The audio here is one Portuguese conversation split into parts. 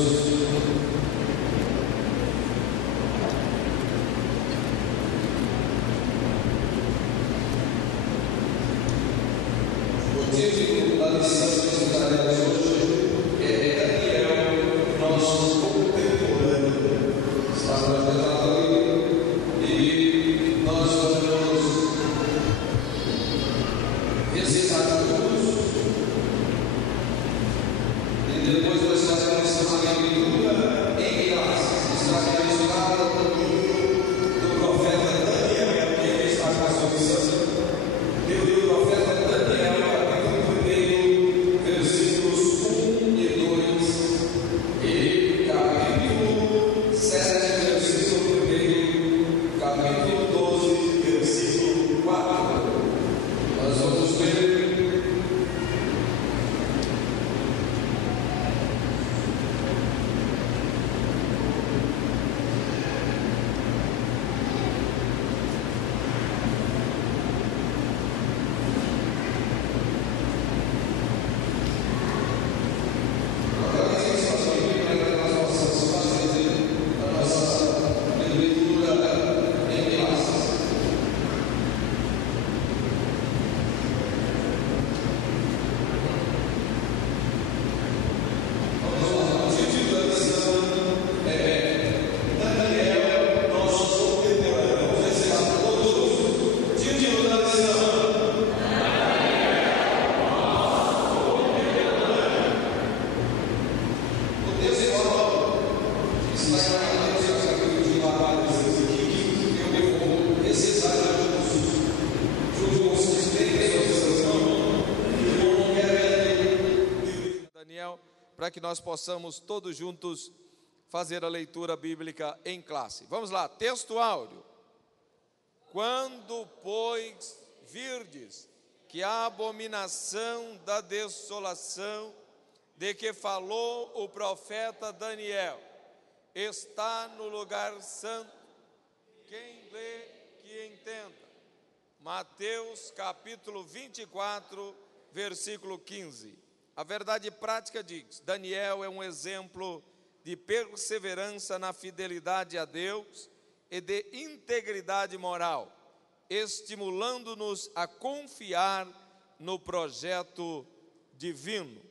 O título da lição que estudaremos hoje é Daniel, nosso contemporâneo. Está projetado ali e nós vamos recitar juntos e depois nós faremos uma leitura em classe. Está registrado do profeta Daniel, que está com a sua missão. Do profeta Daniel, capítulo 1, versículos 1 e 2, e capítulo 7, versículo 1, capítulo 12, versículo 4. Nós vamos ver. Para que nós possamos todos juntos fazer a leitura bíblica em classe. Vamos lá, texto áureo. Quando, pois, virdes que a abominação da desolação de que falou o profeta Daniel está no lugar santo, quem lê que entenda. Mateus capítulo 24, versículo 15. A verdade prática diz: Daniel é um exemplo de perseverança na fidelidade a Deus e de integridade moral, estimulando-nos a confiar no projeto divino.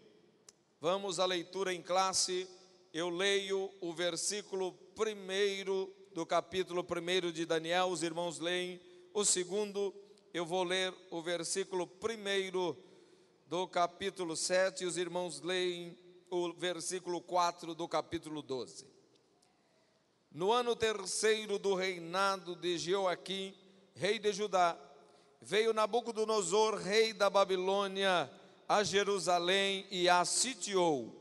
Vamos à leitura em classe. Eu leio o versículo 1 do capítulo 1 de Daniel, os irmãos leem o segundo. Eu vou ler o versículo 1 do capítulo 7, os irmãos leem o versículo 4 do capítulo 12. No ano terceiro do reinado de Jeoaquim, rei de Judá, veio Nabucodonosor, rei da Babilônia, a Jerusalém e a sitiou.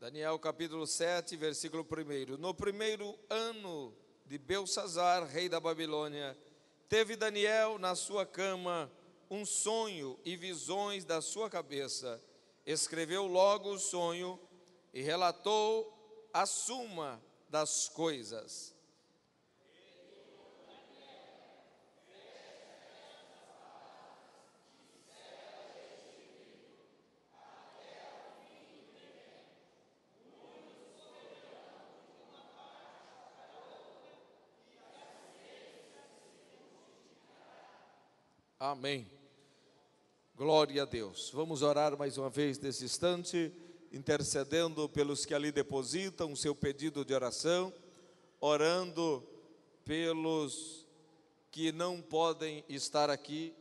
Daniel capítulo 7, versículo 1. No primeiro ano de Belsazar, rei da Babilônia, teve Daniel na sua cama um sonho e visões da sua cabeça. Escreveu logo o sonho e relatou a suma das coisas. Amém. Glória a Deus. Vamos orar mais uma vez nesse instante, intercedendo pelos que ali depositam o seu pedido de oração, orando pelos que não podem estar aqui.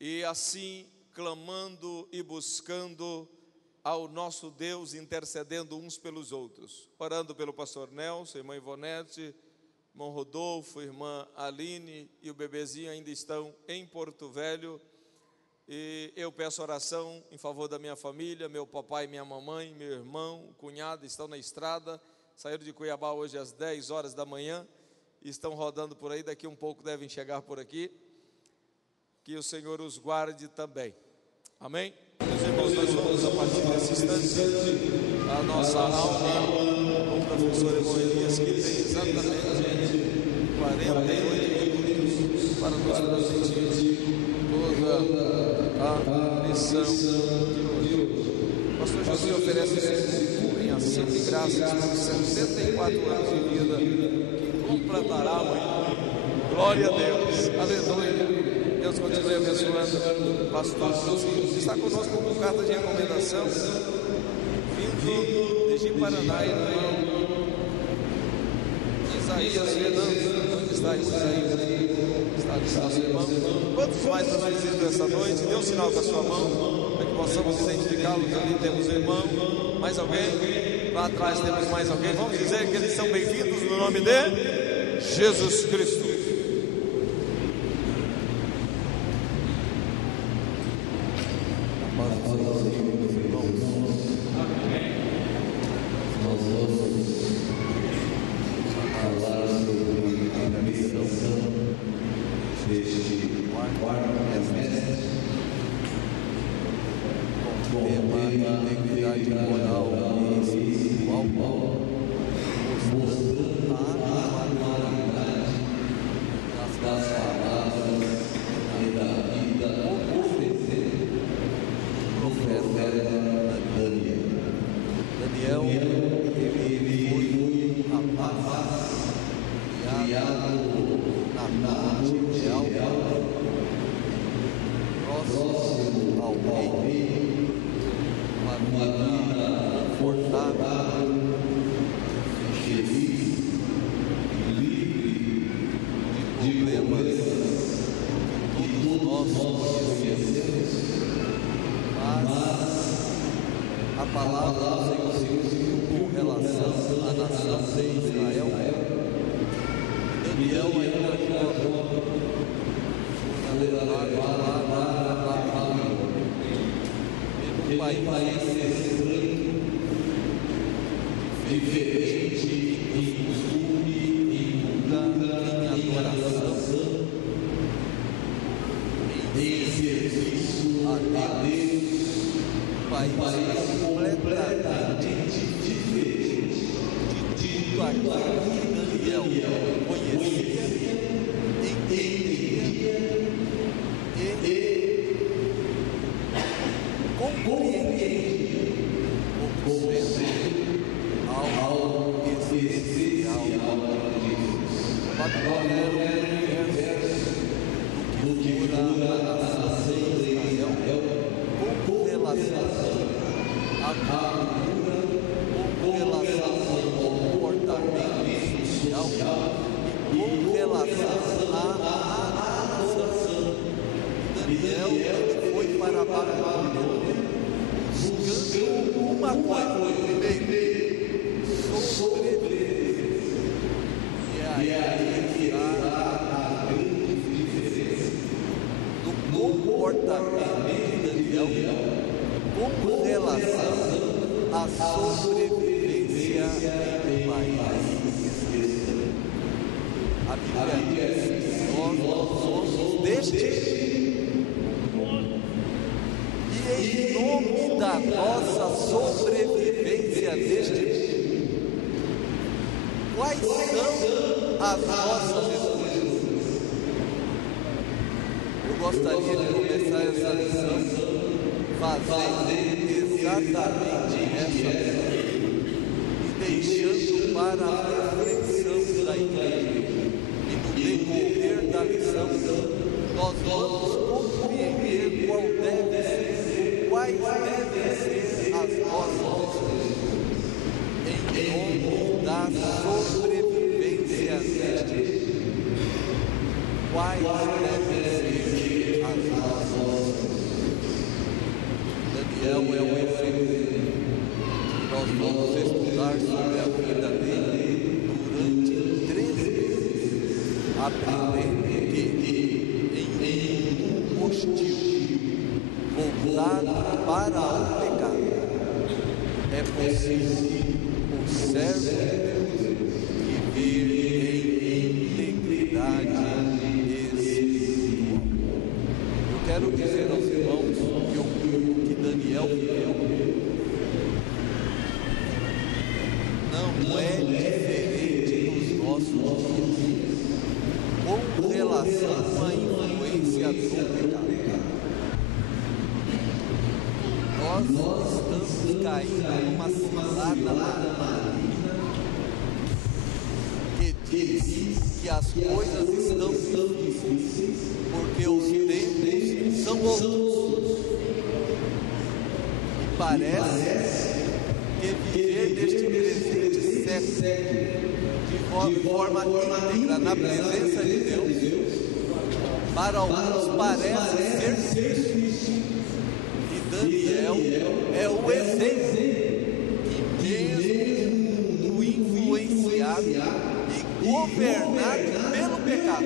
E assim, clamando e buscando ao nosso Deus, intercedendo uns pelos outros. Orando pelo pastor Nelson, irmã Ivonete, irmão Rodolfo, irmã Aline e o bebezinho ainda estão em Porto Velho, E eu peço oração em favor da minha família, meu papai, minha mamãe, meu irmão, cunhado estão na estrada, saíram de Cuiabá hoje às 10 horas da manhã, estão rodando por aí, daqui um pouco devem chegar por aqui, que o Senhor os guarde também, amém? Meus irmãos, nós vamos a partir desse instante, a nossa aula com o professor Irmão Elias, que tem exatamente 48 minutos para nos transmitir toda a lição de hoje. O pastor José oferece esse culto em ação de graças por 74 anos de vida, que completará amanhã. Glória a Deus, aleluia. Deus continue abençoando o pastor José. Está conosco com carta de recomendação, vindo de Ji-Paraná, Isaías Fernando. Onde está Isaías? Está ali, nosso irmão. Quantos mais nos visitam essa noite? Dê um sinal com a sua mão, para que possamos identificá-los. Ali temos o irmão. Mais alguém? Lá atrás temos mais alguém. Vamos dizer que eles são bem-vindos no nome de Jesus Cristo. Aprender que em um mundo hostil para o pecado. É possível o servo de Deus viver em integridade espiritual. Eu quero dizer aos irmãos que o que Daniel viveu não é diferente dos nossos dias, com relação à influência do pecado. Nós estamos caindo numa cilada maligna que diz que as coisas estão difíceis porque os tempos são outros. E parece que viver neste presente século de forma íntegra na presença de Deus, para alguns parece ser difícil. E Daniel é o exemplo que, mesmo influenciado e governado pelo pecado,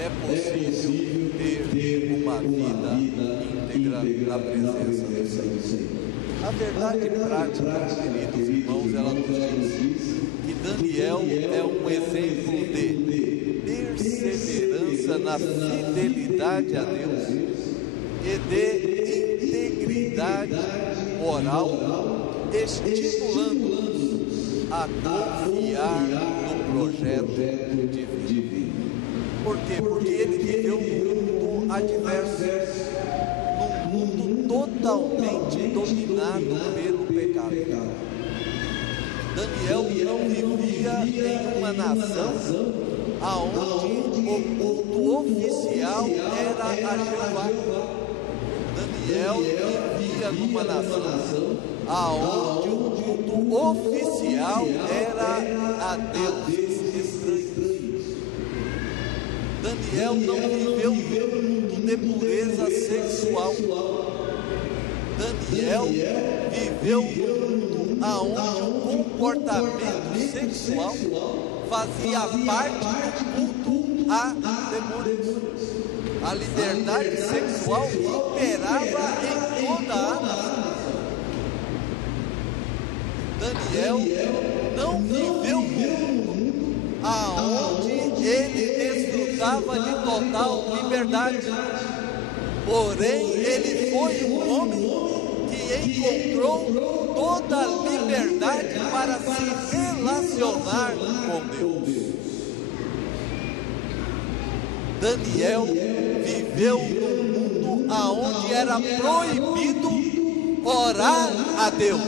é possível ter uma vida íntegra na presença do Senhor. A verdade prática, queridos irmãos, ela nos diz que Daniel é um exemplo de perseverança na fidelidade a Deus e de integridade moral, estimulando-nos a confiar no projeto divino. Por quê? Porque ele viveu um mundo adverso, num mundo totalmente dominado pelo pecado. Daniel não vivia em uma nação aonde o culto oficial era a Jeová. Daniel vivia numa nação aonde o culto oficial era a deuses estranhos. Daniel não viveu num mundo de pureza sexual. Daniel viveu num mundo aonde o comportamento sexual fazia parte do culto a demônios. A liberdade sexual imperava em toda a nação. Daniel não viveu num mundo aonde ele desfrutava de total liberdade. Porém, ele foi um homem que encontrou toda a liberdade para se relacionar com Deus. Daniel viveu num mundo aonde era proibido orar a Deus.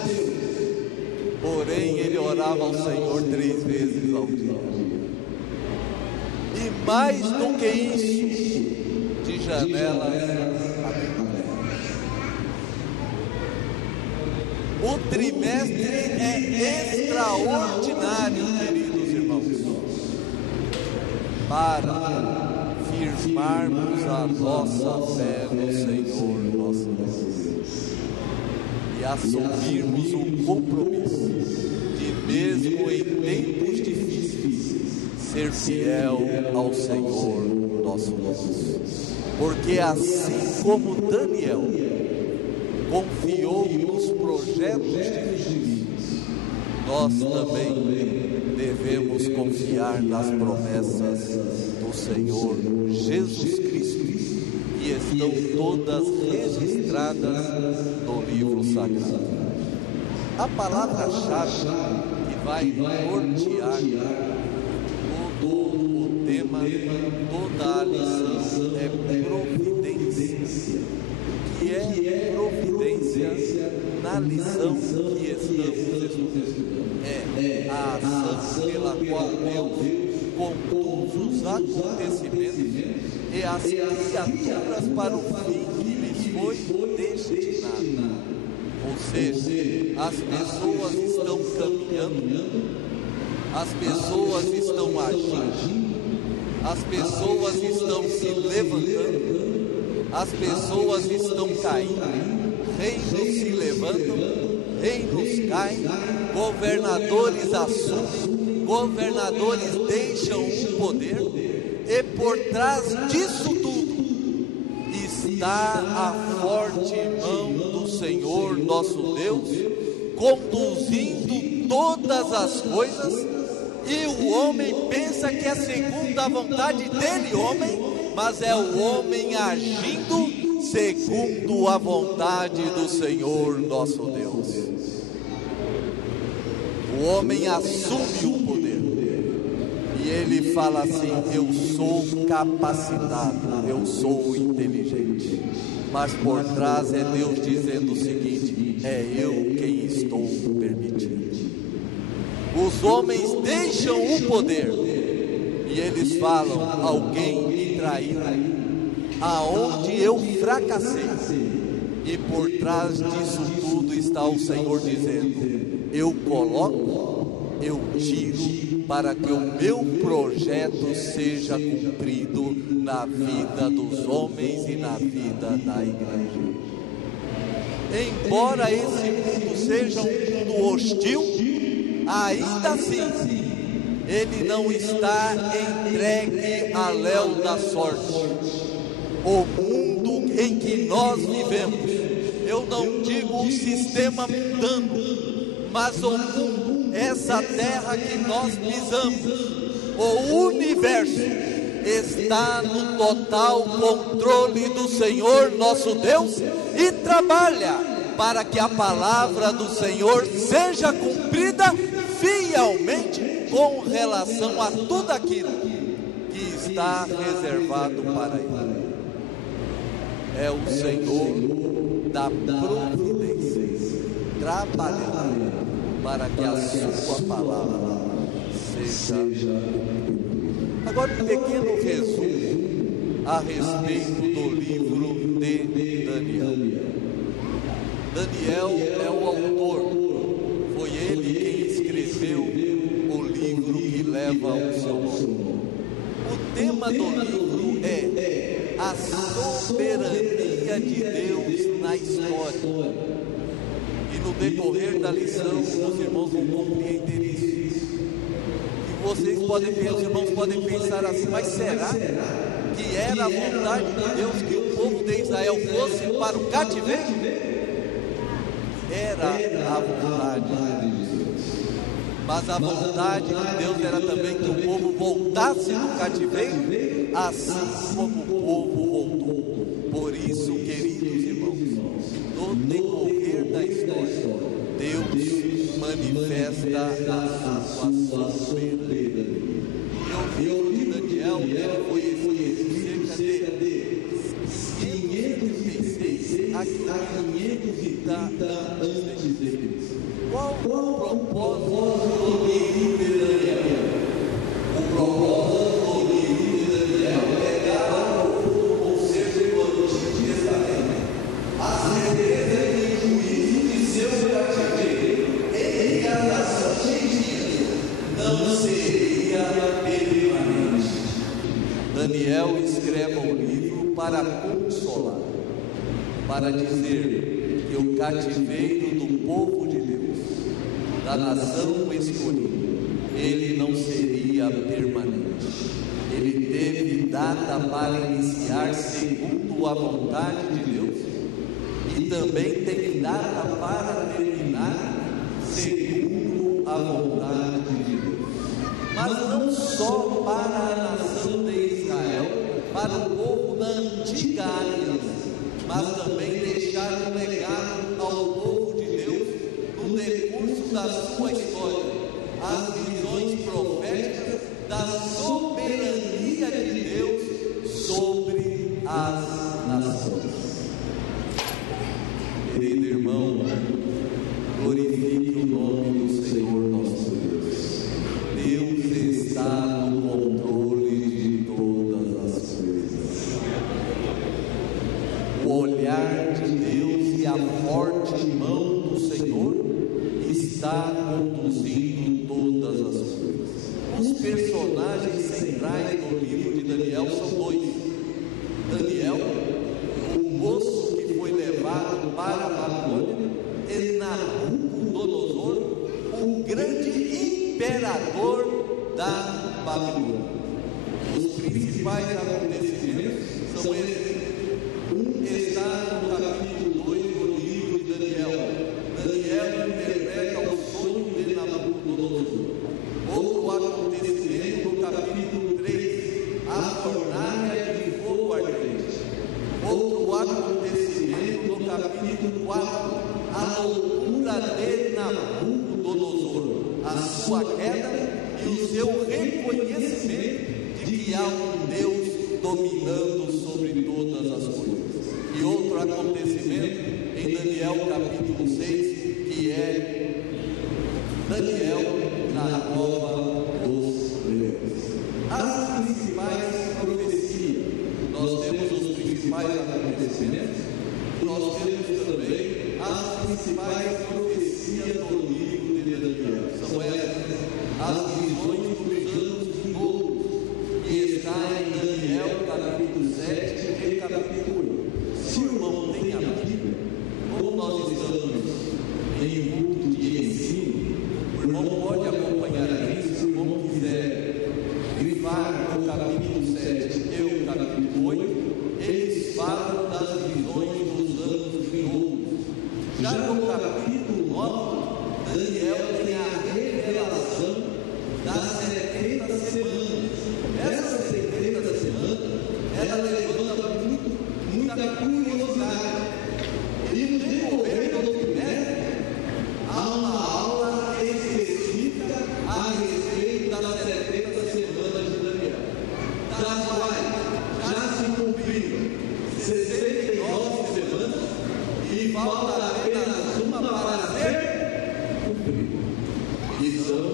Porém, ele orava ao Senhor 3 vezes ao dia. E mais do que isso, de janelas abertas. O trimestre é extraordinário, queridos irmãos, para firmarmos a nossa fé no Senhor nosso Deus e assumirmos o compromisso de, mesmo em tempos difíceis, ser fiel ao Senhor nosso Deus. Porque assim como Daniel confiou nos projetos divinos, nós também devemos confiar nas promessas do Senhor Jesus Cristo, que estão todas registradas no livro sagrado. A palavra-chave que vai nortear todo o tema, toda a lição é providência. O que é providência na lição que estamos estudando? É a ação pela qual Deus conduz os acontecimentos e as criaturas para o fim que lhes foi destinado. Ou seja, as pessoas estão caminhando, as pessoas estão agindo, as pessoas estão se levantando, as pessoas estão caindo, reinos se levantam, reinos caem, governadores assumem, governadores deixam o poder, e por trás disso tudo está a forte mão do Senhor nosso Deus, conduzindo todas as coisas, e o homem pensa que é segundo a vontade dele, homem, mas é o homem agindo segundo a vontade do Senhor nosso Deus. O homem assume o poder e ele fala assim: eu sou capacitado, eu sou inteligente. Mas por trás é Deus dizendo o seguinte: é eu quem estou permitindo. Os homens deixam o poder e eles falam: alguém me traiu, aonde eu fracassei. E por trás disso tudo está o Senhor dizendo: eu coloco, eu tiro, para que o meu projeto seja cumprido na vida dos homens e na vida da igreja. Embora esse mundo seja um mundo hostil, ainda assim ele não está entregue a léu da sorte. O mundo em que nós vivemos, eu não digo o sistema mundano, mas o mundo, essa terra que nós pisamos, o universo, está no total controle do Senhor nosso Deus e trabalha para que a palavra do Senhor seja cumprida fielmente com relação a tudo aquilo que está reservado para ele. É o Senhor da providência trabalhando para que a sua palavra seja cumprida. Agora um pequeno resumo a respeito do livro de Daniel. Daniel é o autor, foi ele quem escreveu o livro que leva o seu nome. O tema do livro é a soberania de Deus na história. E no decorrer da lição, os irmãos vão compreender isso. E vocês podem, os irmãos podem pensar assim: mas será que era a vontade de Deus que o povo de Israel fosse para o cativeiro? Era a vontade de Deus, mas a vontade de Deus era também que o povo voltasse do cativeiro, assim como o povo voltou. Por isso, queridos irmãos, no decorrer da história, Deus manifesta a sua soberania. E o livro de Daniel foi escrito cerca de 536 a 530 antes de Cristo. Qual o propósito do livro de Daniel? O propósito do livro de Daniel é dar ao povo o conselho do Antigo Testamento, a certeza que o juízo de seu cativeiro em as dias não seria permanente. Daniel escreve um livro para consolar, para dizer que o cativeiro do povo de Deus, da nação escolhida, ele não seria permanente. Ele teve data para iniciar segundo a vontade de Deus e também tem data para terminar segundo a vontade de Deus. Mas não só para a nação de Israel, para o povo da antiga aliança, mas também deixar um legado ao povo de Deus no decurso da sua história, as visões proféticas da soberania de Deus sobre as nações. Querido irmão, glorifique o nome do Senhor nosso Deus. Deus está no controle de todas as coisas. O olhar de Deus e a forte mão do Senhor está conduzindo todas as coisas. Os personagens centrais do livro de Daniel são dois. Daniel, o moço que foi levado para a Babilônia, e Nabucodonosor, o grande imperador da Babilônia. Os principais acontecimentos são esses. Um Nabucodonosor a sua queda e o seu reconhecimento de que há um Deus dominando sobre todas as coisas. E outro acontecimento em Daniel capítulo 6, que é Daniel na cova dos leões. As principais profecias, nós temos os principais acontecimentos, nós temos também as principais profecias do livro de Daniel. São essas as visões dos anos vindouros, que está em Daniel capítulo 7 e capítulo 8. Se o irmão tem a Bíblia, como nós estamos em um culto de ensino, o irmão pode acompanhar aqui, se o irmão quiser grifar o capítulo 7 e o capítulo 8, eles falam das visões dos anos vindouros. Já no capítulo 9, Daniel tem a revelação das 70 semanas. Essa 70 semanas, ela levanta muita curiosidade. E no decorrer do trimestre, há uma aula específica a respeito das 70 semanas de Daniel, das quais já se cumpriram 69 semanas e falta apenas uma para ser cumprida. E são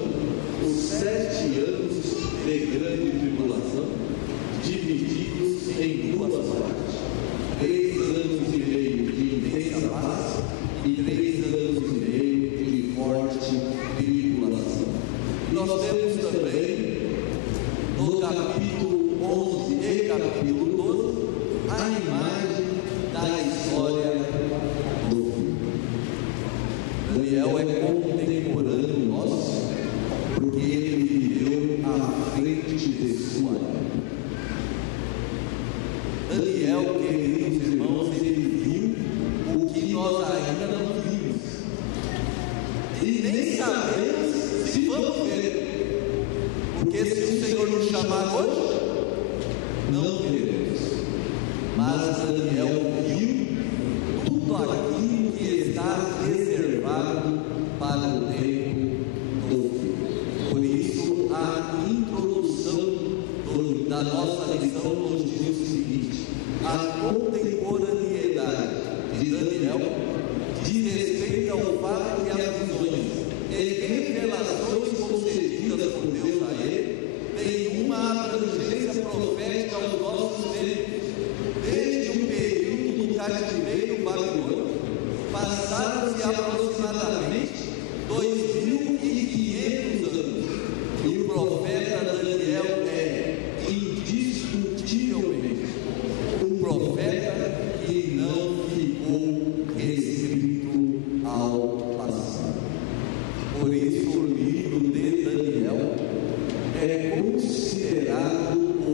os 7 anos de grande tribulação, divididos em duas partes: 3 anos e meio de intensa paz e 3 anos e meio de forte tribulação. Nós temos também no capítulo 11 e capítulo 12 a imagem da história do fim. Daniel é contemporâneo nosso, porque ele viveu à frente de sua época. Daniel, queridos irmãos, ele viu o que nós ainda não vimos, e nem sabemos se vamos ver, porque se o Senhor nos chamar hoje, não veremos. Mas Daniel viu tudo aquilo que está reservado para o tempo do fim. Por isso, a introdução da nossa lição nos diz o seguinte: a contemporaneidade de Daniel diz respeito ao fato que as visões e revelações concedidas por Deus a ele têm uma abrangência profética aos nossos tempos. Desde o período do cativeiro babilônico, passaram-se aproximadamente 2.500 anos, e o profeta Daniel é indiscutivelmente um profeta que não ficou restrito ao passado. Por isso, o livro de Daniel é considerado o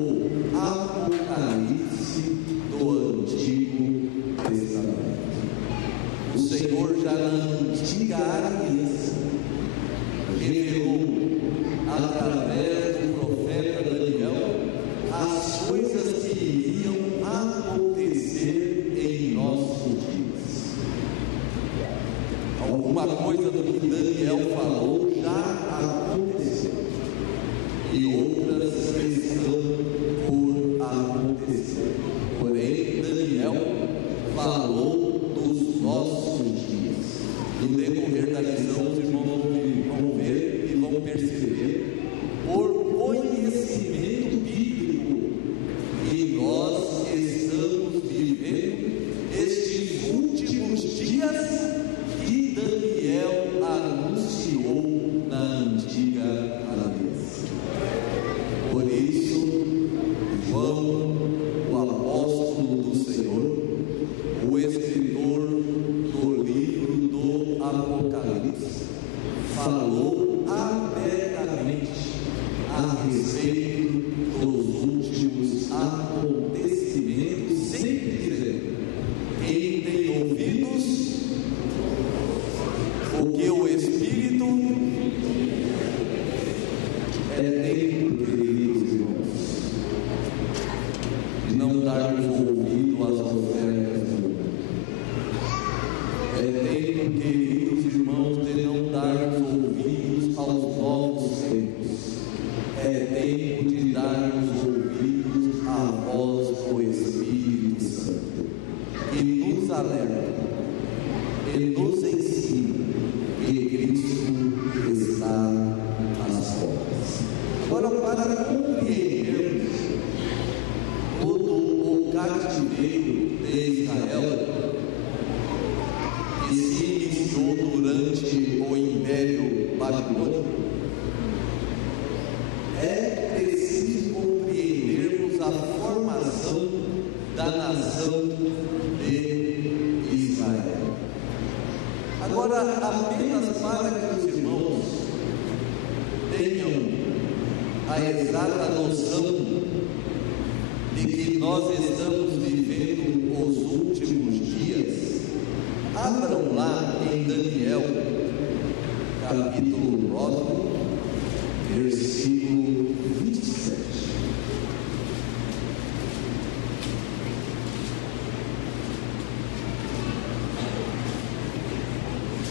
Apocalipse do Antigo Testamento. O Senhor já na antiga aliança revelou através do profeta Daniel as coisas que iriam acontecer em nossos dias. Alguma coisa do que Daniel falou já aconteceu, e outras estão por acontecer. Porém, Daniel falou dos nossos dias. No decorrer da lição, os irmãos vão ver e vão perceber, por conhecimento bíblico, que nós estamos vivendo estes últimos dias que Daniel anunciou na antiga aliança. Por isso, João, o apóstolo do Senhor, o escritor do livro do Apocalipse, falou abertamente a respeito dos últimos acontecimentos, sempre dizendo: quem tem ouvidos, o que o Espírito é tempo, queridos irmãos, de não darmos ouvido às ofertas do mundo. É tempo, queridos irmãos, de não darmos ouvidos aos novos tempos. É tempo de darmos ouvidos à voz do Espírito Santo, que nos alerta e nos ensina que Cristo está às portas. Agora, para compreendermos todo o cativeiro de Israel, que se iniciou durante o Império Babilônico, é preciso compreendermos a formação da nação de Israel. Agora, apenas para que os irmãos tenham a exata noção de que nós estamos vivendo os últimos dias, abram lá em Daniel, capítulo 9, versículo 27.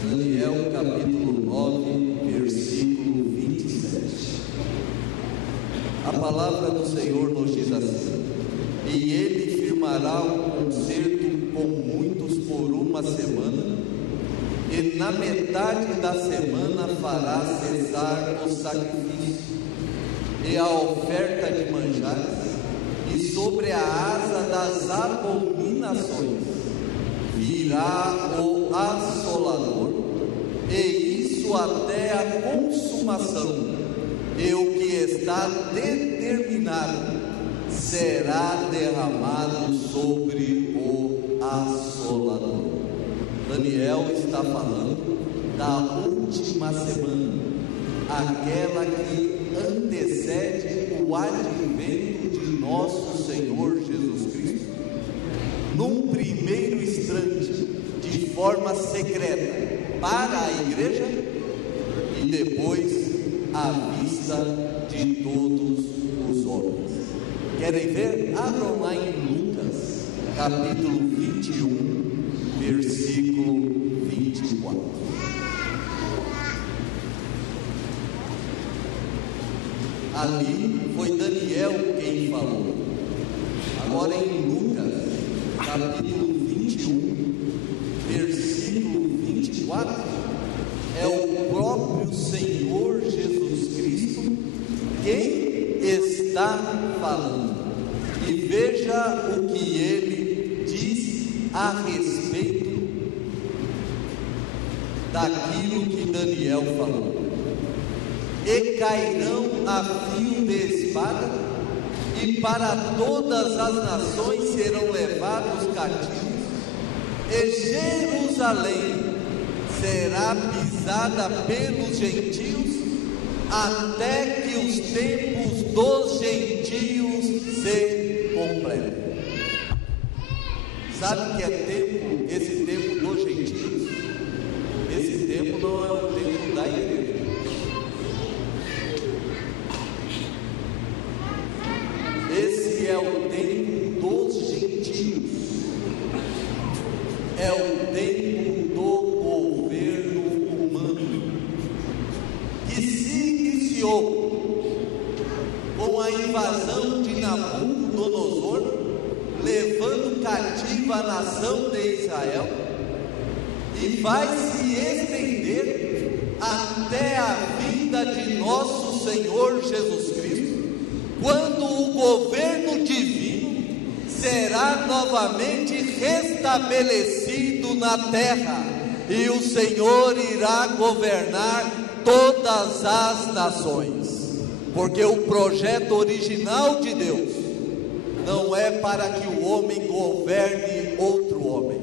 Daniel, capítulo 9, versículo 27. A palavra do Senhor nos diz assim: e ele firmará um concerto com muitos por uma semana, e na metade da semana fará cessar o sacrifício e a oferta de manjares, e sobre a asa das abominações virá o assolador, e isso até a consumação, e o que está determinado será derramado sobre o assolador. Daniel está falando da última semana, aquela que antecede o advento de nosso Senhor Jesus Cristo, num primeiro instante, de forma secreta para a igreja, e depois à vista de todos os homens. Querem ver? Abram lá em Lucas, capítulo 21, versículo 24. Ali foi Daniel quem falou. Agora em Lucas, capítulo 21, versículo 24, é o próprio Senhor Jesus Cristo quem está falando. E veja o que ele diz a respeito daquilo que Daniel falou. E cairão a fio de espada, e para todas as nações serão levados cativos, e Jerusalém será pisada pelos gentios, até que os tempos dos gentios se completem. Sabe o que é tempo? Esse tempo dos gentios? Esse tempo não é o tempo da igreja. Esse é o tempo dos gentios. É o tempo do governo humano, que se iniciou com a invasão de Nabucodonosor, levando cativa a nação de Israel, e vai se estender até a vinda de nosso Senhor Jesus Cristo, quando o governo divino será novamente restabelecido na terra, e o Senhor irá governar todas as nações, porque o projeto original de Deus não é para que o homem governe outro homem.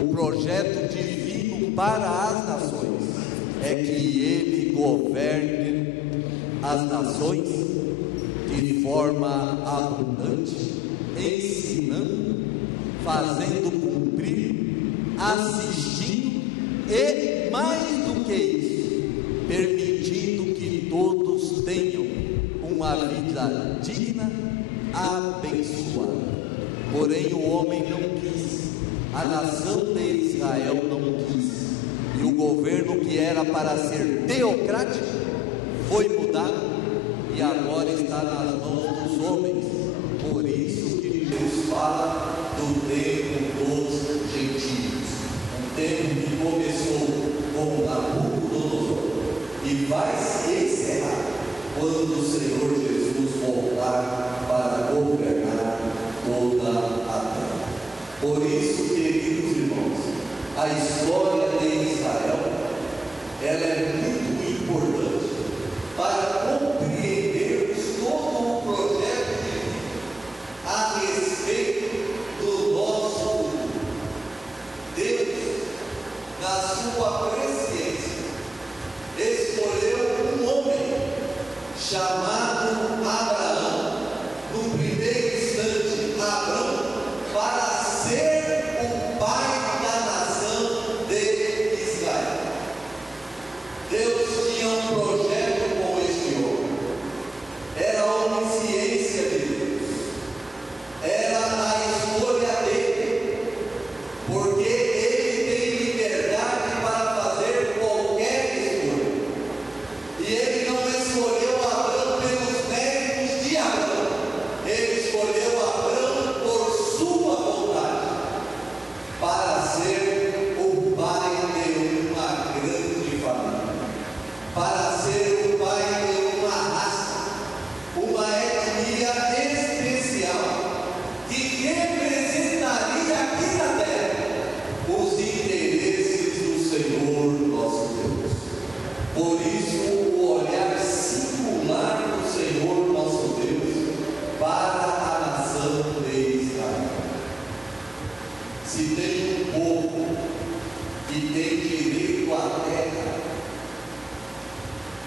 O projeto divino para as nações é que ele governe as nações de forma abundante, ensinando, fazendo cumprir, assistindo e, mais do que isso, permitindo que todos tenham uma vida digna, abençoada. Porém o homem não quis, a nação de Israel não quis, e o governo que era para ser teocrático foi mudado e agora está nas mãos dos homens. Por isso que Jesus fala do tempo dos gentios, um tempo que começou com Nabucodonosor e vai se encerrar quando o Senhor Jesus voltar para governar toda a terra. Por isso, queridos irmãos, a história de Israel, ela é muito importante para compreendermos todo o projeto de Deus a respeito do nosso futuro. Deus, na sua presciência, escolheu um homem chamado Abraão, no primeiro instante, Abraão, para ser o pai da nação de Israel. Deus tinha um projeto com este homem, era a onisciência de Deus, era a escolha dele, porque ele tem liberdade para fazer qualquer escolha, e ele não escolheu Abraão pelos méritos de Abraão, ele escolheu Abraão por sua vontade, para ser o pai de uma grande família, para ser o pai de uma raça, uma etnia especial, que representaria aqui na terra os interesses do Senhor nosso Deus. Por isso, o olhar singular do Senhor nosso Deus para a nação de Israel. Se tem um povo que tem direito à terra,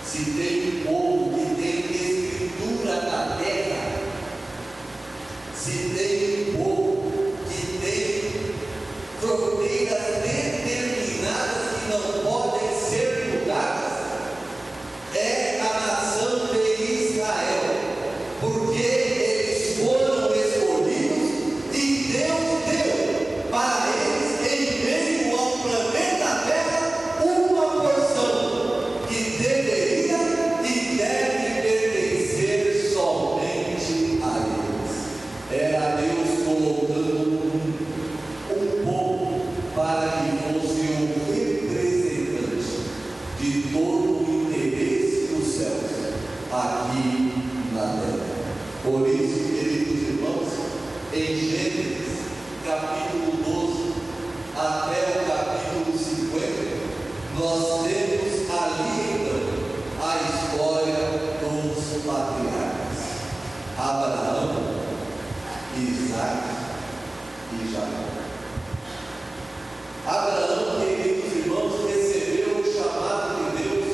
se tem um povo que tem escritura na terra, se tem um povo que tem fronteiras determinadas que não podem ser mudadas, é a nação de Israel, porque eles foram escolhidos e Deus deu para eles, em meio ao planeta Terra, uma porção que deveria e deve pertencer somente a eles. Era Deus colocando um povo para que fosse o representante de todo o interesse dos céus aqui na terra. Por isso, queridos irmãos, em Gênesis capítulo 12 até o capítulo 50, nós temos ali então a história dos patriarcas: Abraão, Isaac e Jacó. Abraão, queridos irmãos, recebeu o chamado de Deus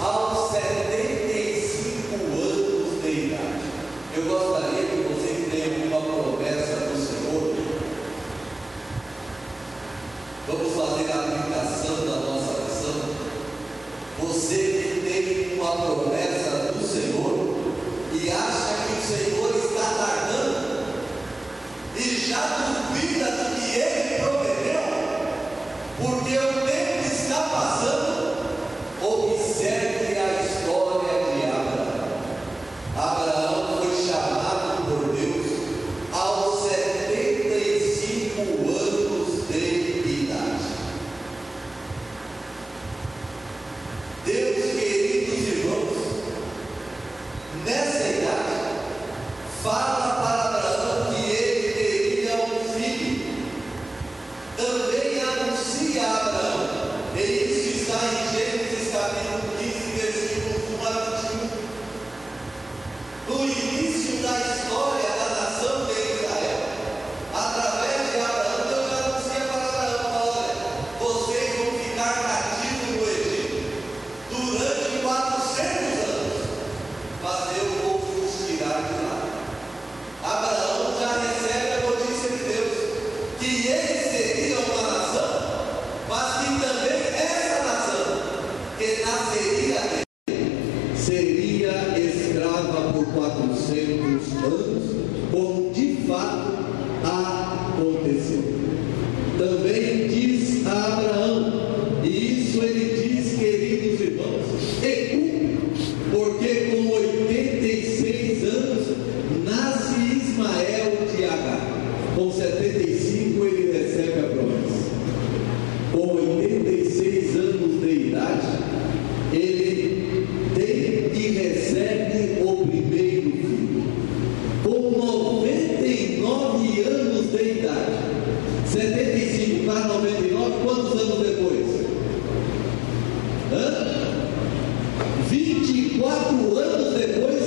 aos 75 anos de idade. Eu gostaria que vocês tenham uma promessa do Senhor. Vamos fazer a aplicação da nossa lição. Você que tem uma promessa do Senhor e acha que o Senhor está tardando e já duvida de que Ele prometeu, porque o tempo está passando, observe a história de Abraão. Abraão foi chamado por Deus aos 75 anos de idade. Deus, queridos irmãos, nessa idade, fala para Abraão que ele teria um filho. Também anuncia a Abraão, e isso está em Gênesis capítulo 15, versículos 1 a 21. No início da história da nação de Israel, através de Abraão, Deus anuncia para Abraão: olha, vocês vão ficar cativos no Egito durante 400 anos, mas eu vou vos tirar de lá. Abraão já recebe a notícia de Deus que ele seria uma nação, mas que também essa nação, que nasceria 24 anos depois,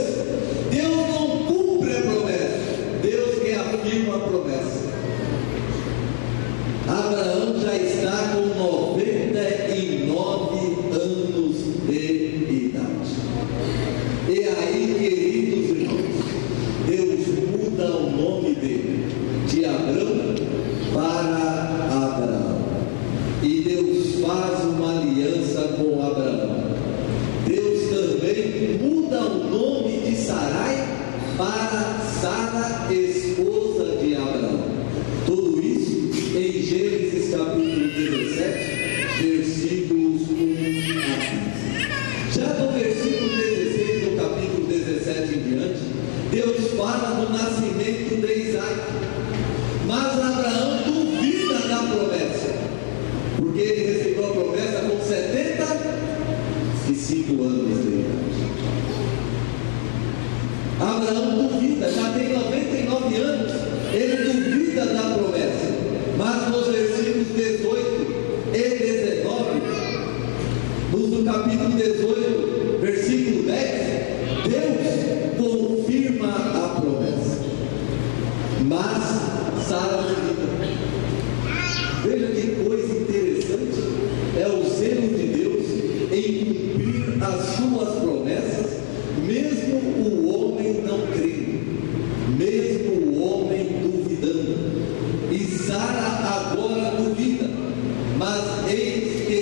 Deus não cumpre a promessa, Deus reafirma a promessa. Abraão já está com 99 anos de idade. E aí, queridos irmãos, Deus muda o nome dele de Abrão para Abraão. E Deus faz uma aliança com Abraão. Deus também muda o nome de Sarai para Sara, esposa de Abraão. Tudo isso em Gênesis capítulo 17, versículos 1 a 15. Já no versículo 16 do capítulo 17 em diante, Deus fala do nascimento de Isaac. Mas Abraão duvida da promessa, porque ele recebeu a promessa com 75 anos de idade. Abraão duvida, já tem 99 anos, ele duvida da promessa. Mas nos versículos 18 e 19, no capítulo 18, versículo 10, Deus confirma a promessa. Mas Sara duvida. Veja que coisa interessante, é o zelo de Deus em cumprir as suas promessas, mesmo o homem não crendo, mesmo o homem duvidando. E Sara agora duvida, mas eis que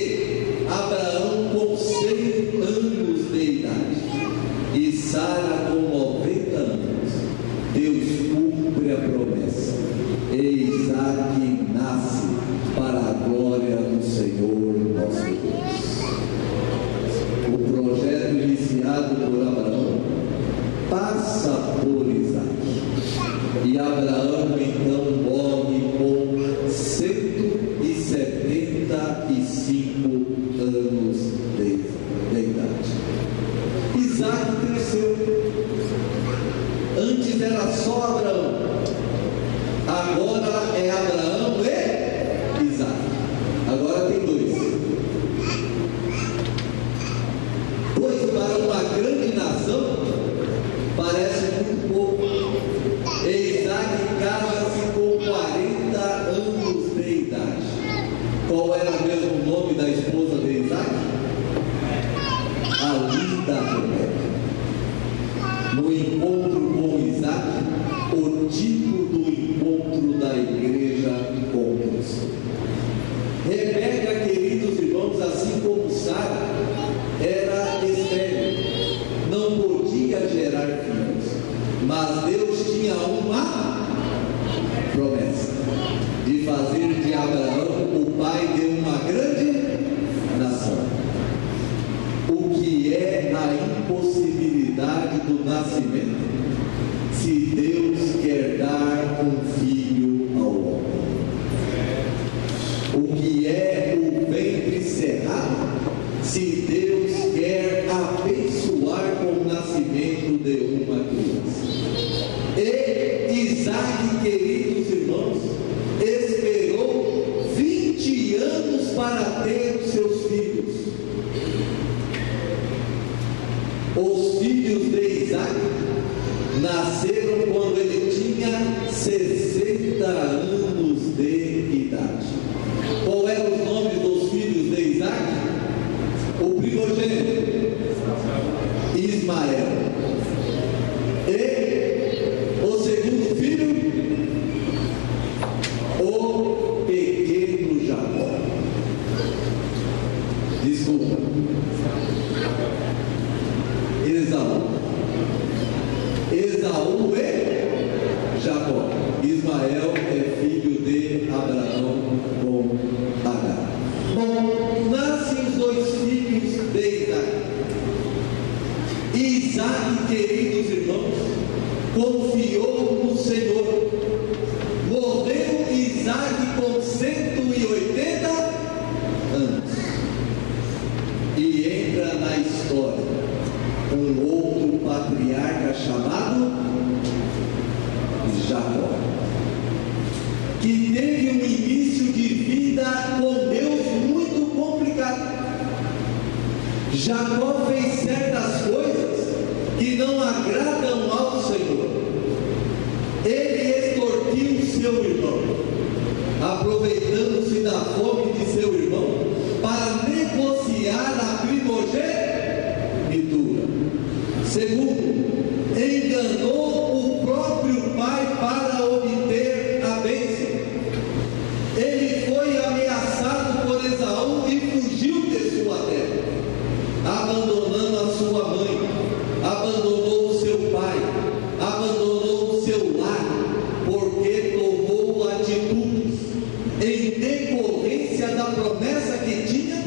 Abraão com 100 anos de idade e Sara com 90 anos, Deus cumpre a promessa. E Isaac nasce para a glória do Senhor nosso Deus. O projeto iniciado por Abraão passa por Isaac. E Abraão então morre com 175 anos de idade. Isaac cresceu. Antes era só Abraão, agora é Abraão e Isaac. Agora tem dois. Pois para uma grande nação parece muito pouco. E Isaac casa-se com 40 anos de idade. Qual era mesmo o nome da esposa de Isaac? A linda Rebeca. No encontro com Isaac, o tipo do encontro da igreja com Cristo. Rebeca, queridos irmãos, assim como Sara, era estéril, não podia gerar filhos, mas Deus tinha uma promessa de fazer de Abraão o pai de uma grande nação. O que é a impossibilidade do nascimento, se Deus quer dar um filho ao homem? O que é o ventre cerrado, se Deus quer abençoar com o nascimento de uma criança? E Isaac, queridos irmãos, esperou 20 anos para ter os seus filhos. Os filhos de Isaac nasceram quando ele tinha 60 anos de idade. Qual eram os nomes dos filhos de Isaac? O primogênito, Ismael. E o segundo filho, o pequeno Jacó. Desculpa. Esaú e Jacó. Ismael é filho de Abraão com Agar. Bom, nascem os dois filhos de Isaac. Isaac, queridos irmãos, confiou no Senhor. Morreu Isaac com 180 anos. E Jacó fez certas coisas que não agradam ao Senhor. Ele extorquiu seu irmão, aproveitando-se da fome de seu irmão para negociar a primogenitura. Segundo, enganou o próprio pai para obter a bênção. Ele foi ameaçado por Esaú e fugiu de sua terra, abandonando a sua mãe, abandonou o seu pai, abandonou o seu lar, porque tomou atitudes em decorrência da promessa que tinha,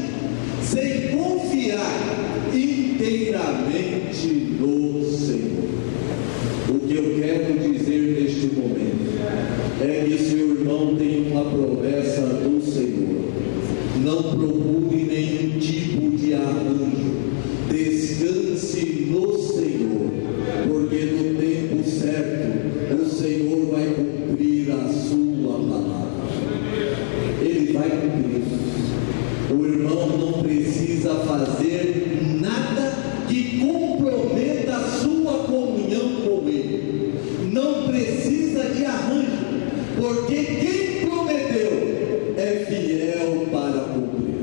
sem confiar inteiramente no Senhor. O que eu quero dizer neste momento é que seu irmão tem uma promessa do Senhor. Não procure nenhum tipo de arranjo. Descanse no Senhor, porque no tempo certo o Senhor vai cumprir a sua palavra. Ele vai cumprir. O irmão não precisa fazer nada que comprometa a sua comunhão com Ele. Não precisa de arranjo, porque quem prometeu é fiel para cumprir.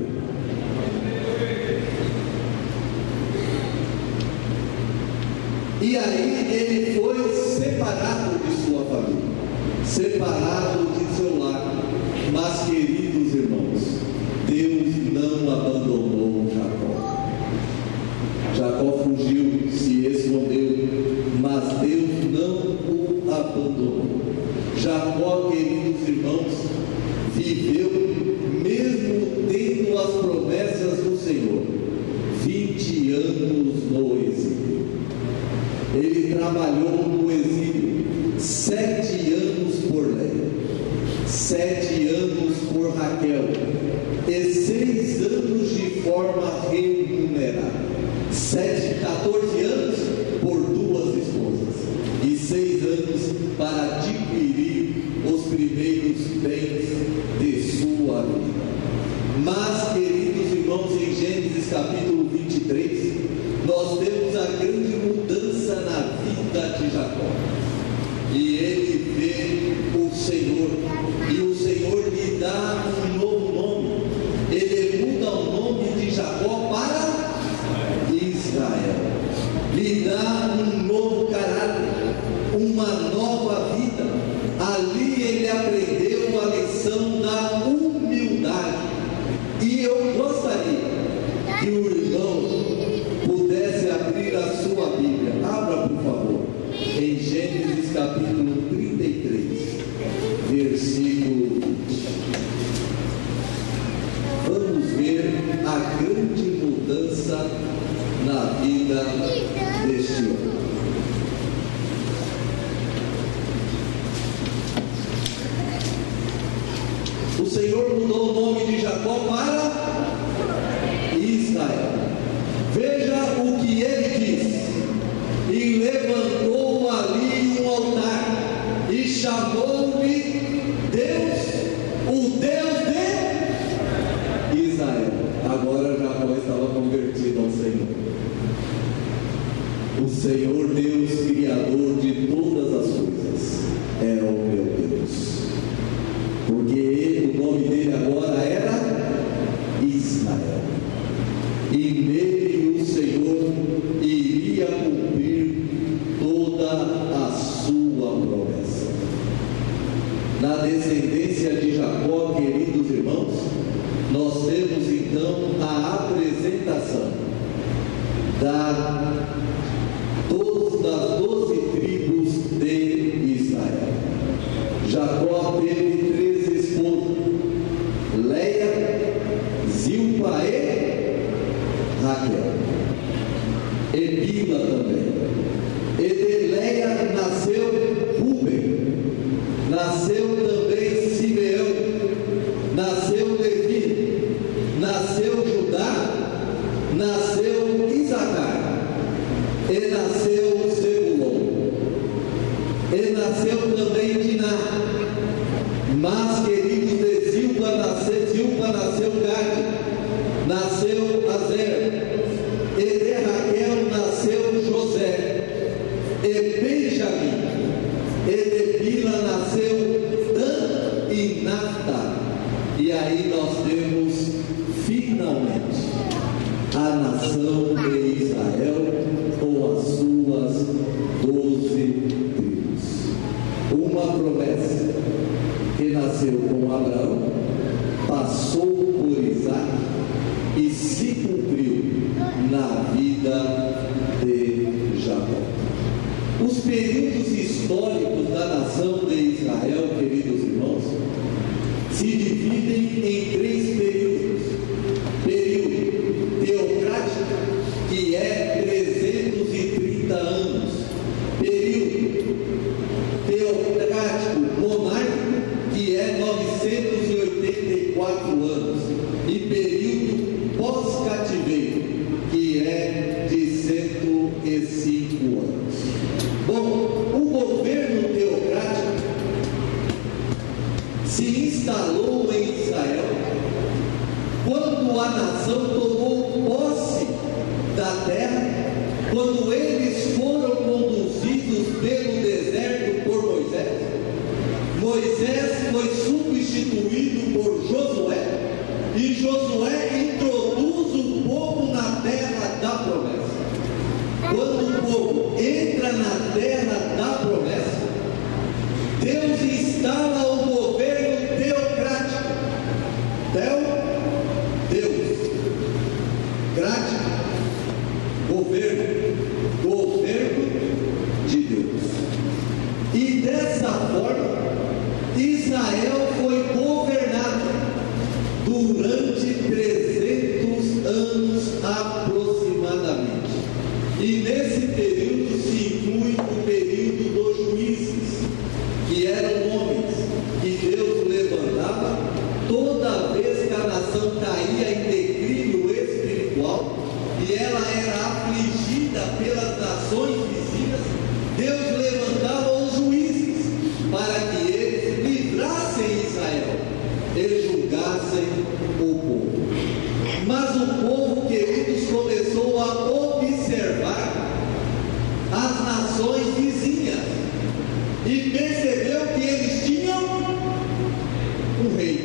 E aí ele foi separado de sua família, separado de seu lar. Mas, queridos irmãos, Deus não abandonou Jacó. Jacó fugiu, se escondeu, mas Deus não o abandonou. Jacó, queridos irmãos, viveu, mesmo tendo as promessas do Senhor, 20 anos no exílio. Ele trabalhou no exílio 7 anos por Léia, 7 anos por Raquel, e 6 anos de forma remunerada. 14 anos por 2 esposas, e 6 anos para adquirir os primeiros bens de sua vida. Mas, queridos irmãos, em Gênesis capítulo 23, nós temos a grande mudança na vida de Jacó. E ele vê o Senhor, e o Senhor lhe dá um novo nome. Ele muda o nome de Jacó para Israel. Lhe dá um novo caráter, uma nova vida. Ali ele aprendeu a lição da humildade. E eu gostaria que o irmão pudesse abrir a sua Bíblia. Abra, por favor, em Gênesis capítulo 33, versículo 20. Vamos ver a grande mudança na vida deste homem. O Senhor mudou o nome de Jacó para Israel. Veja o que ele quis. E levantou ali um altar e chamou-lhe Deus, o Deus de Israel. Agora Jacó estava convertido ao Senhor. O Senhor Deus, Criador de todas as coisas, é o meu Deus. Porque ele, o nome dele agora era Israel. E nele o Senhor iria cumprir toda a sua promessa. Na descendência de Jacó, queridos irmãos, nós temos então a apresentação das 12 tribos de Israel. Jacó teve 3 esposas: Léia, Zilpa e Raquel. E Bila também. E de Léia nasceu Rúben, nasceu também Simeão, nasceu Levi, nasceu Judá, nasceu Isacar, e nasceu Zebulon, e nasceu também Diná. Mas, queridos, de Zilpa nasceu Gade, nasceu Azer, nação de Israel com as suas 12 tribos. Uma promessa que nasceu com Abraão, passou por Isaac e se cumpriu na vida de Jacó. Os períodos históricos da nação de Israel, queridos irmãos, se dividem em 3 períodos. Período teocrático, que é 330 anos. Período teocrático monárquico, que é 984 anos. E período pós-cativeiro, que é de 105 anos. Bom, o governo teocrático se instalou em Israel quando a nação tomou posse da terra, quando eles foram conduzidos pelo deserto por Moisés. Moisés foi substituído por Josué, e Josué introduz o povo na terra da promessa. Quando o povo entra na terra da promessa, Deus instala o governo teocrático. Deus. Crático. Governo de Deus. E dessa forma, Israel foi governado durante 300 anos aproximadamente. E nesse período se inclui o período dos juízes, que eram homens que Deus levantava toda vez que a nação caía em declínio espiritual e ela era afligida pelas nações vizinhas. Deus levantava os juízes para que eles livrassem Israel e julgassem o povo. Mas o povo, queridos, começou a observar as nações vizinhas e percebeu que eles tinham um rei.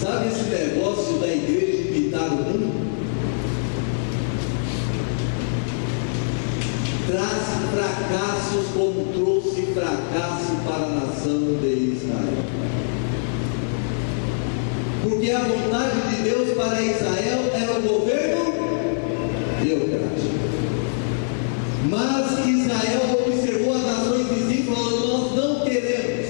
Sabe esse negócio da igreja imitar o mundo? Traz fracassos como trouxe fracasso para a nação de Israel. Porque a vontade de Deus para Israel era o governo teocrático. Mas Israel observou as nações vizinhas e falou: nós não queremos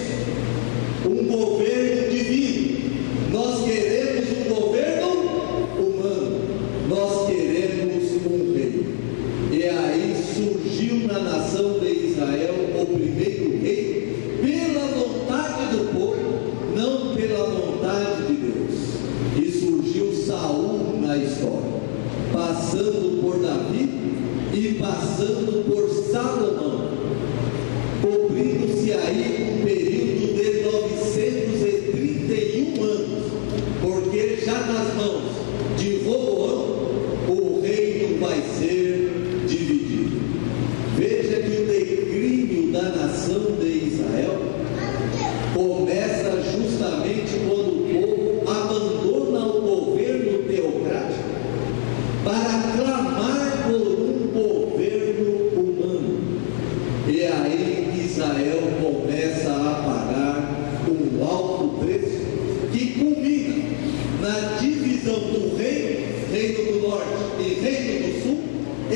um governo divino, nós queremos um governo humano, nós queremos um rei. E aí surgiu na nação de Israel o primeiro rei, pela vontade do povo, não pela vontade de Deus. E surgiu Saul na história, passando por Davi e passando por Salomão, cobrindo-se aí um período de 931 anos, porque já nas mãos de Roboão o reino vai ser dividido. Veja que o declínio da nação de Israel começa justamente quando o povo abandona o governo teocrático para clamar por um governo humano. E aí Israel começa a pagar um alto preço que culmina na divisão do reino do norte e reino do sul, e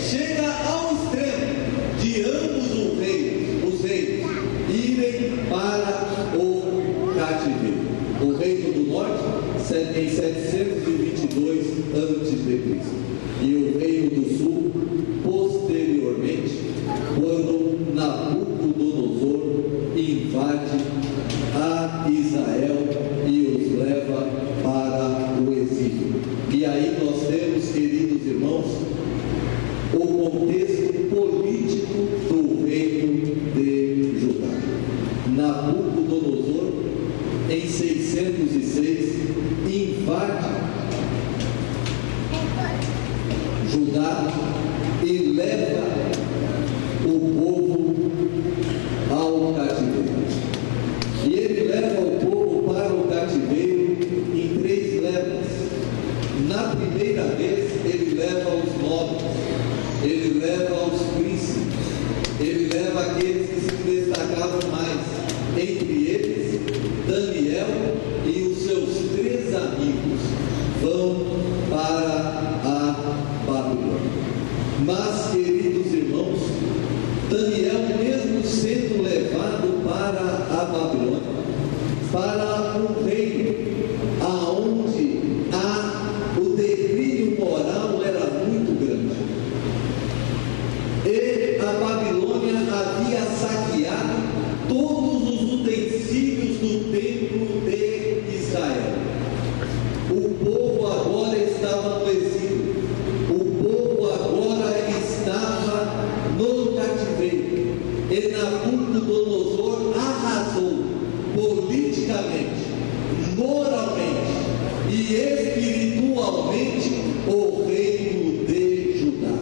chega ao extremo de ambos os reinos irem para o cativeiro. O reino do norte em 722 a.C. e o reino do sul posteriormente, quando Nabucodonosor invade a Israel e os leva para o exílio. E aí nós temos, queridos irmãos, o contexto político do reino de Judá. Nabucodonosor, em 606, invade Judá e leva o povo ao cativeiro. E ele leva o povo para o cativeiro em 3 levas. Na na primeira vez, ele leva os nobres, ele leva os príncipes, ele leva aqueles que se destacavam mais. Entre eles, Daniel e os seus 3 amigos vão para a Babilônia. Mas, queridos irmãos, Daniel, mesmo sendo levado para a Babilônia, para um reino aonde o declínio moral era muito grande, e a Babilônia havia saqueado todos os utensílios do templo de Israel. O povo agora estava no exílio, o povo agora estava no cativeiro, e Nabucodonosor arrasou politicamente, moralmente e espiritualmente o reino de Judá.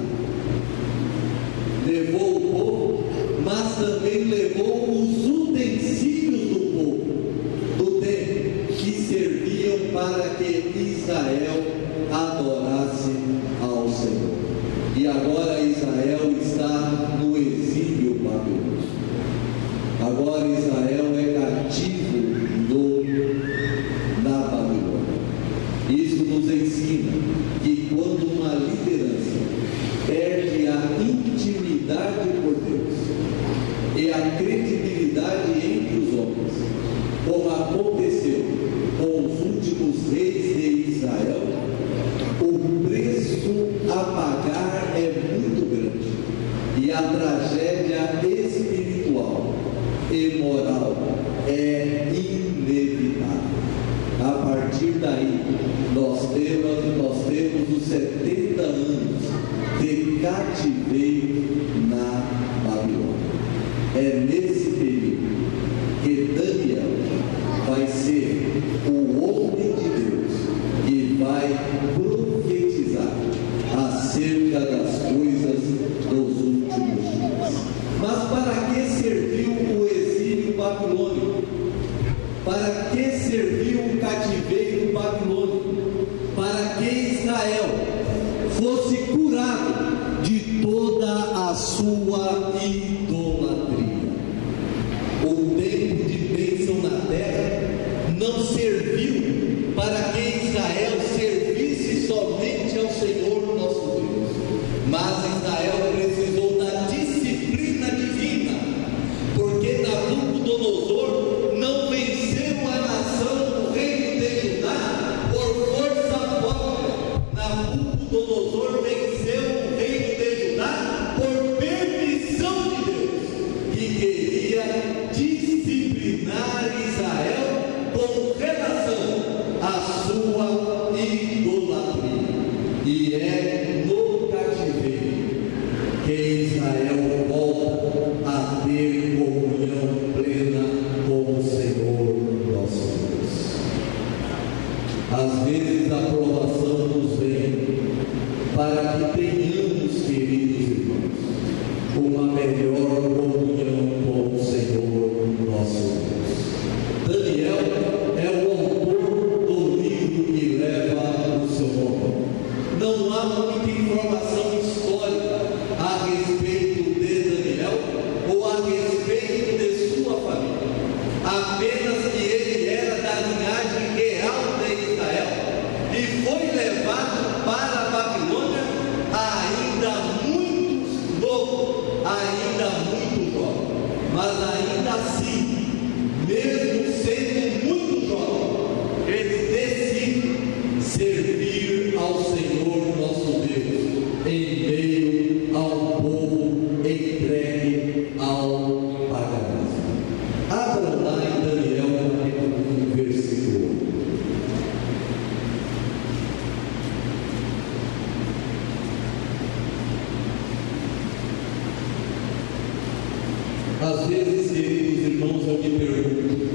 Levou o povo, mas também levou os utensílios do povo, do templo, que serviam para que Israel adorasse ao Senhor. E agora Israel está no exílio babilônico. Agora Israel é cativo na Babilônia. Isso nos ensina que quando uma liderança perde a intimidade por Deus e a credibilidade entre os homens, como aconteceu com os últimos reis de Israel, o preço a pagar é muito grande e a tragédia espiritual e moral é inevitável. A partir daí, nós temos os 70 anos de cativeiro na Babilônia. É nesse período que Daniel vai ser o homem de Deus que vai profetizar acerca das coisas dos últimos dias. Mas para que serviu o exílio babilônico? Para que serviu o cativeiro babilônico? Para que Israel fosse curado de toda a sua idolatria. O tempo de bênção na terra não serviu para que Israel servisse somente ao Senhor nosso Deus, mas Israel precisou da disciplina divina, porque Nabucodonosor não venceu a nação do reino de Judá por força própria. Nabucodonosor venceu o reino de Judá por permissão de Deus, que queria disciplinar Israel com relação à sua idolatria. E é no cativeiro que Israel volta a ter comunhão plena com o Senhor nosso Deus. Às vezes a provação nos vem para que tenhamos, queridos irmãos, uma melhor comunhão com o Senhor nosso Deus. Daniel é o autor do livro que leva o seu nome. Não há muita informação histórica a respeito de Daniel ou a respeito de sua família, apenas que ele era da linhagem real de Israel e foi levado para a Babilônia ainda muito novo, ainda muito jovem, mas ainda assim, mesmo sendo muito jovem, ele decide servir ao Senhor nosso Deus em meio ao povo entregue ao paganismo. Abra lá em Daniel capítulo 1, versículo 1. Às vezes, queridos irmãos, eu me pergunto,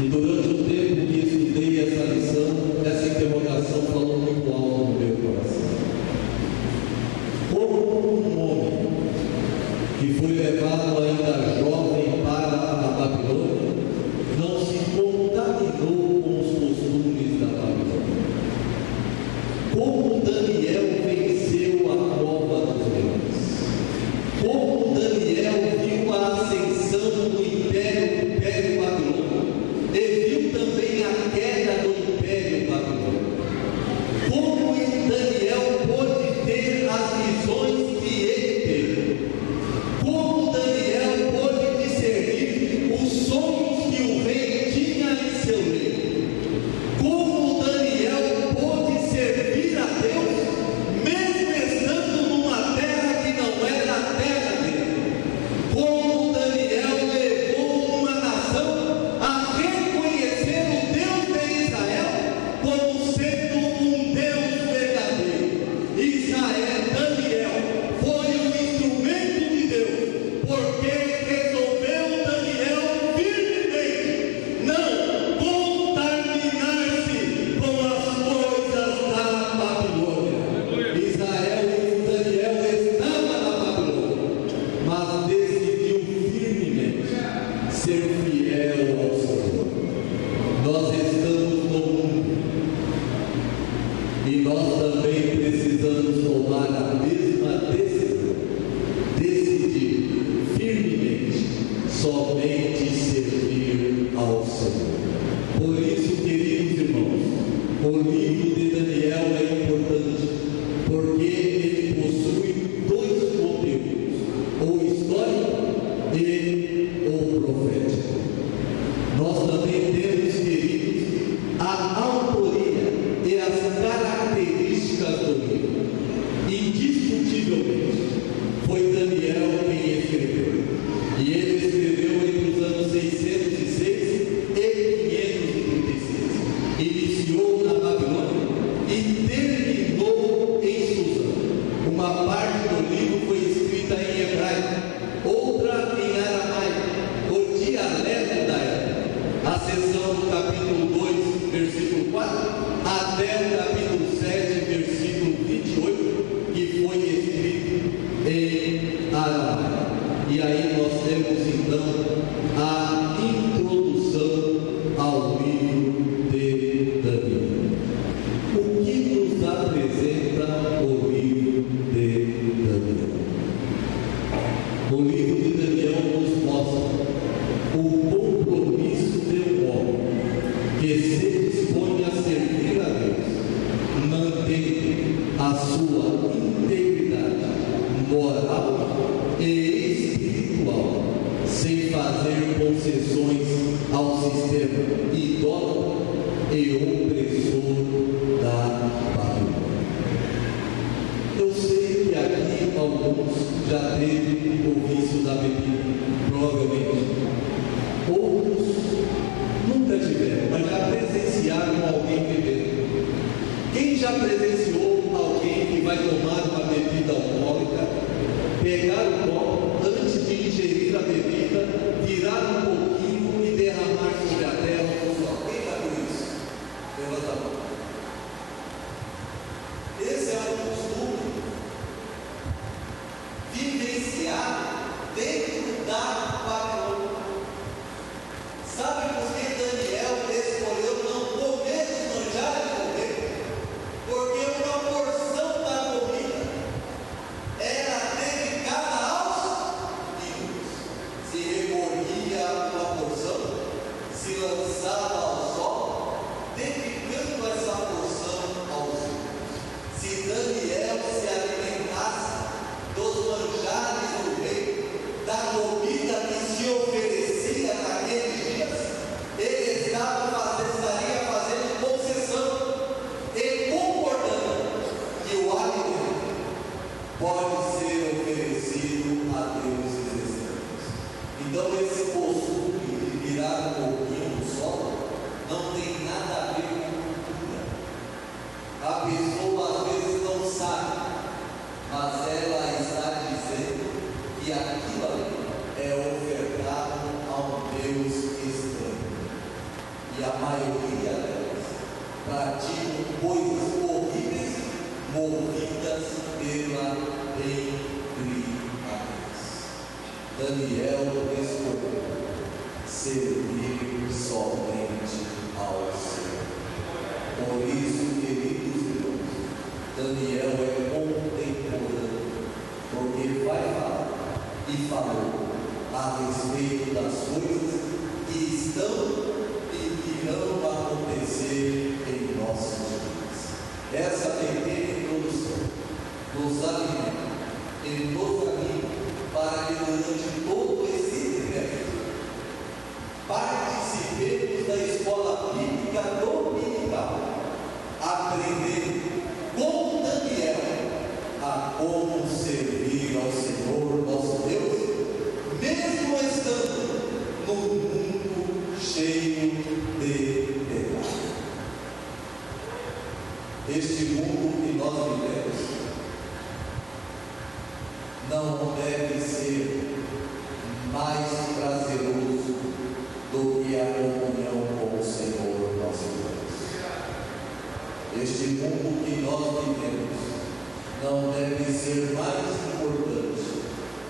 e durante o tempo que estudei essa lição, essa interrogação falou muito alto no meu coração. Como um homem que foi levado ainda jovem para a Babilônia não se contaminou com os costumes da Babilônia? também precisamos tomar a mesma decisão, decidir firmemente somente servir ao Senhor. Por isso, queridos irmãos, o livro de Daniel é importante, porque ele possui dois conteúdos, o histórico e o profético. Nós também temos, queridos, a autoria e as características do livro. Indiscutivelmente, foi Daniel quem escreveu. E ele escreveu entre os anos 606 e 536. Iniciou na Babilônia e terminou em Suzã. Uma parte do livro foi escrita em hebraico, outra em aramaico, o dialeto da época. A seção do capítulo 2, versículo 4, até o capítulo 7, versículo 28, que foi escrito em aramaico. E aí nós temos então a introdução ao livro de Daniel. O que nos apresenta o livro de Daniel? O livro de Daniel nos mostra o compromisso de um homem que se dispõe a servir a Deus, mantendo a sua integridade moral e espiritual, sem fazer concessões ao sistema idólatra e opressor da Babilônia. Eu sei que aqui alguns já teve o vício da bebida, provavelmente. Outros nunca tiveram, mas já presenciaram alguém bebendo. Quem já presenciou alguém que vai tomar uma bebida alcoólica, pegar o copo antes de ingerir a bebida, virar um pouquinho e derramar sobre a terra? Quem já viu isso? Levanta a mão. Esse é um costume vivenciado dentro da Babilônia. Sabe por que Daniel escolheu não comer os manjares do rei? Porque uma porção da comida era dedicada aos ídolos. Se recolhia uma porção, se lançava ao sol, dedicando essa porção aos ídolos. Se Daniel se alimentasse dos manjares do rei, da comida que se oferecia naqueles dias, ele estaria fazendo concessão e concordando que o alimento pode ser oferecido a deuses estranhos. Então esse costume de virar um pouquinho no solo não tem nada a ver com cultura. A pessoa às vezes não sabe, mas ela está dizendo que aquilo ali é ofertado a um Deus estranho. E a maioria delas praticam coisas horríveis, movidas pela embriaguez. Daniel escolheu servir somente ao Senhor. Por isso, queridos irmãos, Daniel é contemporâneo, porque vai falar e falou a respeito das coisas que estão e que irão acontecer em nossos dias. Essa pequena introdução nos alimenta e nos anima para que durante todo esse trimestre participemos da escola bíblica dominical, aprendendo com Daniel a como servir ao Senhor nosso Deus, mesmo estando num mundo cheio de pecado. Este mundo que nós vivemos não deve ser mais prazeroso do que a comunhão com o Senhor nosso Deus. Este mundo que nós vivemos não deve ser mais importante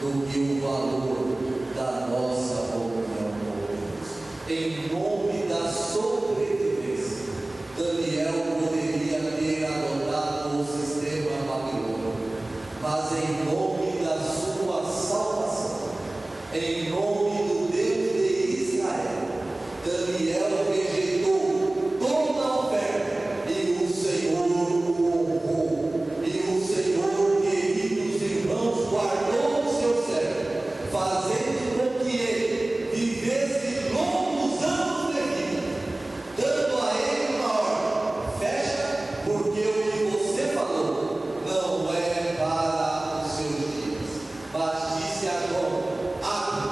do que o valor da nossa comunhão com Deus. Em nome da sobrevivência, Daniel poderia ter adotado o em nome do Deus de Israel. Daniel rejeitou toda a oferta e o Senhor o honrou. E o Senhor, queridos irmãos, guardou o seu servo, fazendo com que ele vivesse longos anos de vida, dando a ele uma ordem: fecha, porque o que você falou não é para os seus dias. Mas disse a João: abre,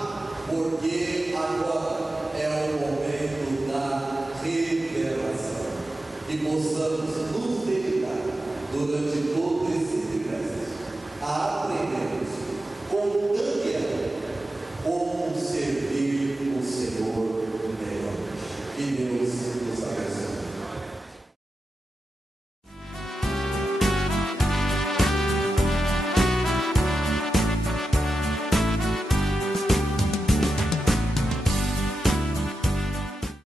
porque agora